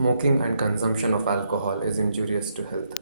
Smoking and consumption of alcohol is injurious to health.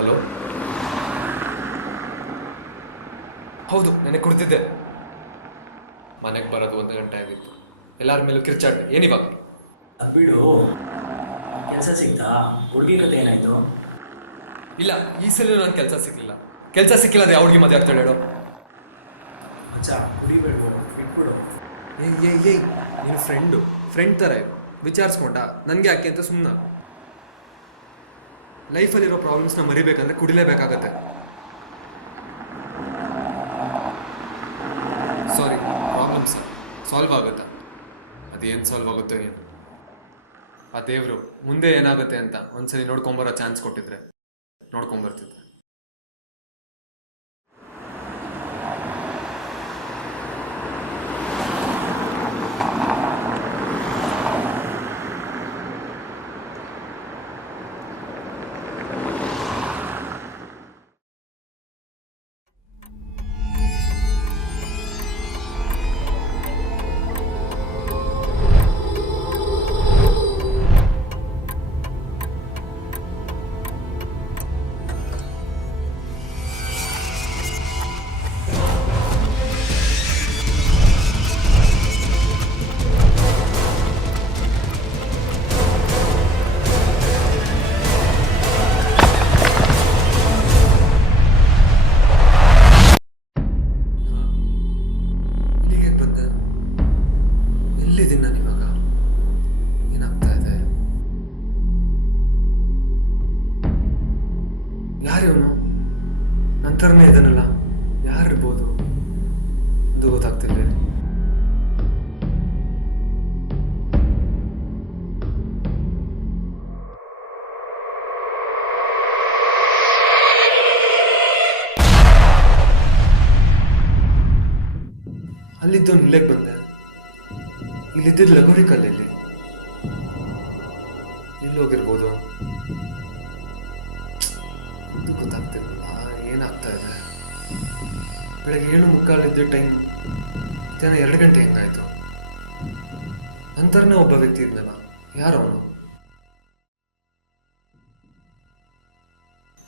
Hello, ಹೌದು ನನಗೆ ಕುಡ್ದಿದ್ದೆ. ಮನೆಗೆ ಬರೋದು 1 ಗಂಟೆ ಆಗಿತ್ತು. ಎಲ್ಲರ ಮೇಲೂ ಕಿರ್ಚಾಡ್ದೆ. ಏನಿವಾಗ? ಬಿಡು, ಕೆಲಸ ಸಿಗ್ತಾ? ಹುಡುಗಿ ಕತೆ ಏನಾಯ್ತು? ಇಲ್ಲ, ಈ ಸಲ ನನಗೆ ಕೆಲಸ ಸಿಕ್ಕಿಲ್ಲ. ಕೆಲಸ ಸಿಕ್ಕಿಲ್ಲ ಅಂದ್ರೆ ಹುಡುಗಿ ಮದುವೆ ಆಗ್ತಾಳೆ ಹೇಳು. ಅಚ್ಚಾ, ಕುಡಿಬೇಡು, ಬಿಟ್ಬಿಡು. ಏಯ್ ನೀನು ಫ್ರೆಂಡ್ ಥರ ಇರು. ವಿಚಾರಿಸ್ಕೊಂಡ ನನಗೆ ಯಾಕೆ ಅಂತ ಸುಮ್ಮನೆ. ಲೈಫಲ್ಲಿರೋ ಪ್ರಾಬ್ಲಮ್ಸ್ನ ಮರಿಬೇಕಂದ್ರೆ ಕುಡಿಲೇಬೇಕಾಗತ್ತೆ. ಸಾರಿ, ಪ್ರಾಬ್ಲಮ್ಸ್ ಸಾಲ್ವ್ ಆಗುತ್ತಾ? ಅದೇನು ಸಾಲ್ವ್ ಆಗುತ್ತೋ ಏನು. ಆ ದೇವರು ಮುಂದೆ ಏನಾಗುತ್ತೆ ಅಂತ ಒಂದ್ಸಲಿ ನೋಡ್ಕೊಂಬರೋ ಚಾನ್ಸ್ ಕೊಟ್ಟಿದ್ರೆ ನೋಡ್ಕೊಂಬರ್ತಿದ್ದೆ. ಎಲ್ಲಿದ್ದೀನಿ ನಾನು ಇವಾಗ? ಏನಾಗ್ತಾ ಇದೆ? ಯಾರಿವನು? ನಂತರನೇ ಇದನ್ನಲ್ಲ, ಯಾರಿರ್ಬೋದು? ಅದು ಗೊತ್ತಾಗ್ತಿಲ್ಲ. ಅಲ್ಲಿದ್ದವನು ಇಲ್ಲಿಗೆ ಬಂದೆ. ಇಲ್ಲಿದ್ದಿದ್ದು ಲಗೋರಿ ಕಲ್ಲಲ್ಲಿ. ಎಲ್ಲೋಗಿರ್ಬೋದು? ಅದು ಗೊತ್ತಾಗ್ತಿರ್ಲಿಲ್ಲ. ಏನಾಗ್ತಾ ಇದೆ? ಬೆಳಗ್ಗೆ 7:45 ಟೈಮ್, ಮಧ್ಯಾಹ್ನ 2 ಗಂಟೆ ಹೆಂಗಾಯ್ತು? ನಂತರನೇ ಒಬ್ಬ ವ್ಯಕ್ತಿ ಇದ್ನಲ್ಲ, ಯಾರವನು?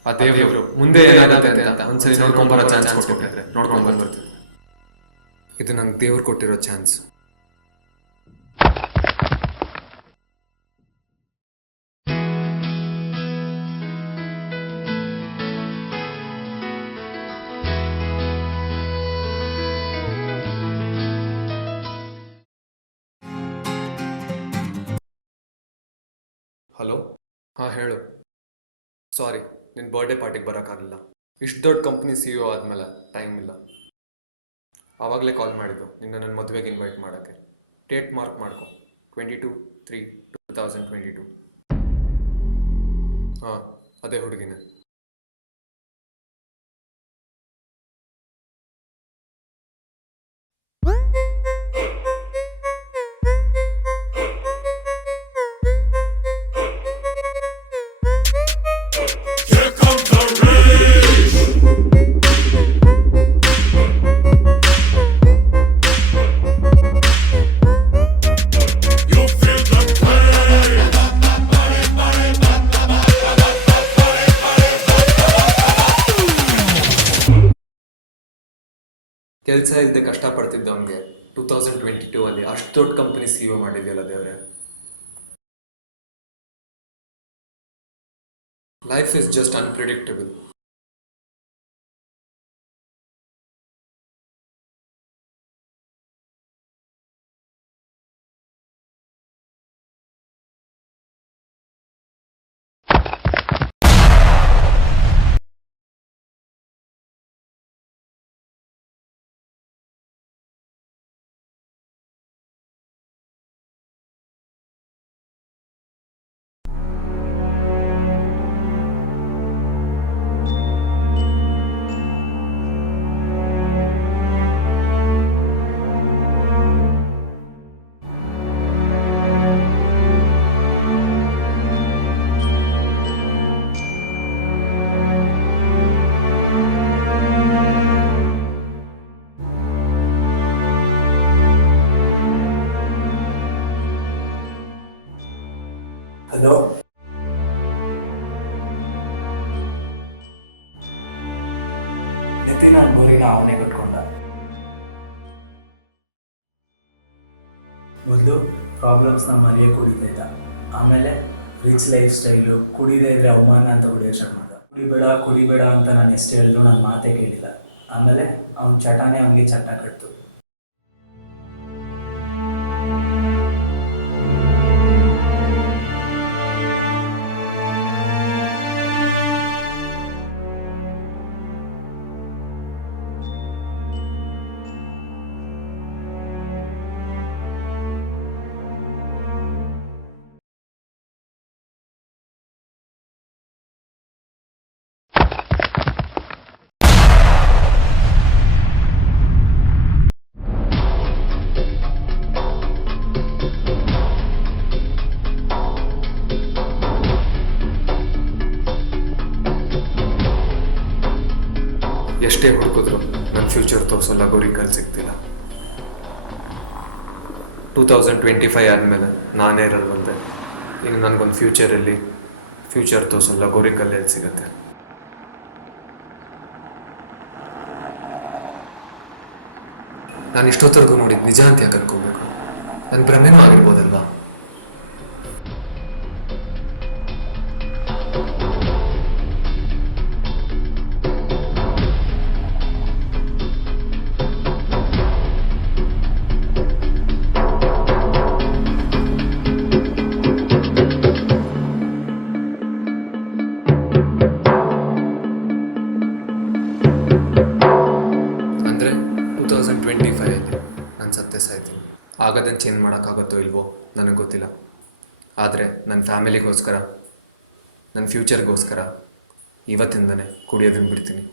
ಆ ದೇವರು ಮುಂದೆ ಏನಾಗುತ್ತೆ ಅಂತ ಒಂದ್ಸರಿ ನೋಡ್ಕೊಂಬರೋ ಚಾನ್ಸ್ ಕೊಟ್ಟಿದ್ರೆ ನೋಡ್ಕೊಂಡ್ಬರ್ತಿದ್ದೆ. ಇದು ನಂಗೆ ದೇವ್ರು ಕೊಟ್ಟಿರೋ ಚಾನ್ಸ್. ಹಲೋ, ಹಾಂ ಹೇಳು. ಸಾರಿ, ನಿನ್ನ ಬರ್ಡೇ ಪಾರ್ಟಿಗೆ ಬರೋಕ್ಕಾಗಲಿಲ್ಲ. ಇಷ್ಟು ದೊಡ್ಡ ಕಂಪ್ನಿ CEO ಆದಮೇಲೆ ಟೈಮ್ ಇಲ್ಲ. ಆವಾಗಲೇ ಕಾಲ್ ಮಾಡಿದ್ದು ನಿನ್ನ ನನ್ನ ಮದುವೆಗೆ ಇನ್ವೈಟ್ ಮಾಡೋಕ್ಕೆ. ಡೇಟ್ ಮಾರ್ಕ್ ಮಾಡ್ಕೊ, 22/3/2022. ಹಾಂ, ಅದೇ ಹುಡುಗಿನೇ. ಕೆಲಸ ಇಲ್ಲದೆ ಕಷ್ಟಪಡ್ತಿದ್ದವನಿಗೆ 2022 ಅಲ್ಲಿ ಅಷ್ಟು ದೊಡ್ಡ ಕಂಪನಿ CEO ಮಾಡಿದೆಯಲ್ಲ ದೇವ್ರೆ. Life is just unpredictable. Hello, Nitin ಮೂರಿನ ಅವನೇ ಕಟ್ಕೊಂಡ. ಮೊದಲು ಪ್ರಾಬ್ಲಮ್ಸ್ನ ಮರೆಯಕ್ಕೆ ಕುಡಿತಾ ಇದ್ದ. ಆಮೇಲೆ ರಿಚ್ ಲೈಫ್ ಸ್ಟೈಲು, ಕುಡಿದೇ ಇದ್ರೆ ಅವಮಾನ ಅಂತ ಹೊಡೆಯೋ ಸ್ಟಾರ್ಟ್ ಮಾಡ್ದ. ಕುಡಿಬೇಡ ಅಂತ ನಾನು ಎಷ್ಟು ಹೇಳಿದ್ರು ನನ್ನ ಮಾತೇ ಕೇಳಿಲ್ಲ. ಆಮೇಲೆ ಅವ್ನ ಚಟನೇ ಅವನಿಗೆ ಚಟ ಕಟ್ತು. ಎಷ್ಟೇ ಹುಡುಕಿದ್ರು ನನ್ನ ಫ್ಯೂಚರ್ ತೋರಿಸಲ್ಲ, ಗೋರಿಕಲ್ ಸಿಗ್ತಿಲ್ಲ. 2025 ಆದಮೇಲೆ ನಾನೇ ಇರಲ್ಲ ಬಂದೆ. ಈಗ ನನಗೊಂದು ಫ್ಯೂಚರ್ ತೋರಿಸಲ್ಲ, ಗೋರಿಕಲ್ ಎಲ್ಲಿ ಸಿಗತ್ತೆ? ನಾನು ಇಷ್ಟೊತ್ತರೆಗೂ ನೋಡಿದ್ದು ನಿಜ ಅಂತ ಯಾಕೆ ಅನ್ಕೋಬೇಕು? ನನ್ನ ಭ್ರಮೆನೂ ಆಗಿರ್ಬೋದಲ್ವಾ? ಅಂದರೆ 2025 ನಾನು ಸಕ್ಸಸ್ ಆಯ್ತೀನಿ. ಆಗೋದನ್ನು ಚೇಂಜ್ ಮಾಡೋಕ್ಕಾಗುತ್ತೋ ಇಲ್ವೋ ನನಗೆ ಗೊತ್ತಿಲ್ಲ. ಆದರೆ ನನ್ನ ಫ್ಯಾಮಿಲಿಗೋಸ್ಕರ, ನನ್ನ ಫ್ಯೂಚರ್ಗೋಸ್ಕರ ಇವತ್ತಿಂದನೇ ಕುಡಿಯೋದನ್ನು ಬಿಡ್ತೀನಿ.